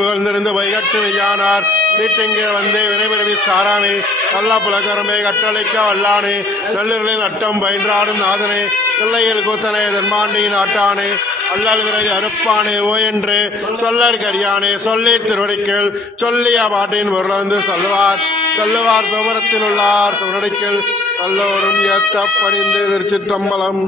புகழ்ந்திருந்து வைகட்டு மெய்யானார் வீட்டிங்கே வந்தே வினைபிறவி சாரானே நல்ல புலகரமே கட்டளைக்க வல்லானே நல்லர்களின் அட்டம் பயின்றாடும் நாதனே பிள்ளையில் கூத்தனே தென்பாண்டியின் ஆட்டானே அல்லல் விரை அறுப்பானே ஓ என்று சொல்லற் கரியானே சொல்லி திருவடிக்கல் சொல்லிய பாட்டின் பொருளந்து சொல்லுவார் சோபரத்தில் உள்ளார் சிவனடிக்கல் கல்லோரும் ஏத்த பணிந்து திருச்சிற்றம்பலம்.